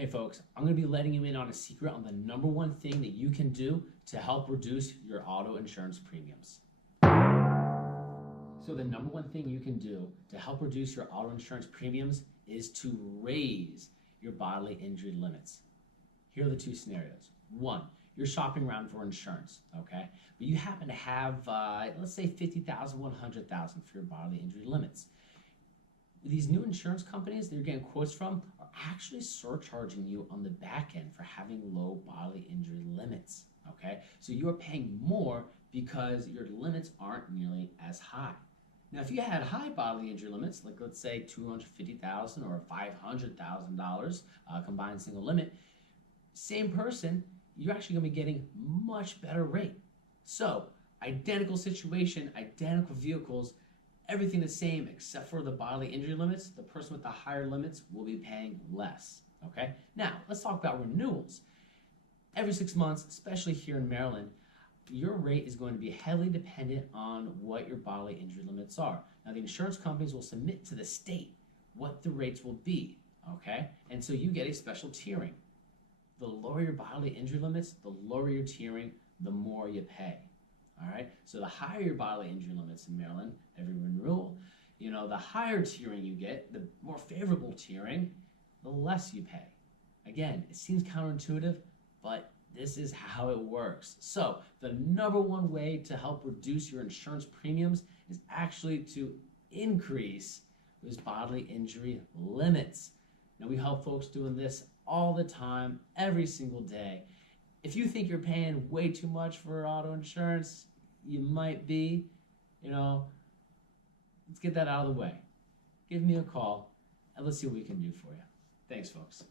Hey folks, I'm going to be letting you in on a secret on the number one thing that you can do to help reduce your auto insurance premiums. So the number one thing you can do to help reduce your auto insurance premiums is to raise your bodily injury limits. Here are the two scenarios. One, you're shopping around for insurance, okay? But you happen to have, let's say $50,000, $100,000 for your bodily injury limits. These new insurance companies that you're getting quotes from are actually surcharging you on the back end for having low bodily injury limits, okay? So you're paying more because your limits aren't nearly as high. Now, if you had high bodily injury limits, like let's say $250,000 or $500,000 combined single limit, same person, you're actually gonna be getting much better rate. So, identical situation, identical vehicles, everything the same except for the bodily injury limits, the person with the higher limits will be paying less, okay? Now, let's talk about renewals. Every 6 months, especially here in Maryland, your rate is going to be heavily dependent on what your bodily injury limits are. Now, the insurance companies will submit to the state what the rates will be, okay? And so you get a special tiering. The lower your bodily injury limits, the lower your tiering, the more you pay. All right, so the higher your bodily injury limits in Maryland, every renewal, the higher tiering you get, the more favorable tiering, the less you pay. Again, it seems counterintuitive, but this is how it works. So the number one way to help reduce your insurance premiums is actually to increase those bodily injury limits. Now, we help folks doing this all the time, every single day. If you think you're paying way too much for auto insurance, you might be, let's get that out of the way. Give me a call and let's see what we can do for you. Thanks, folks.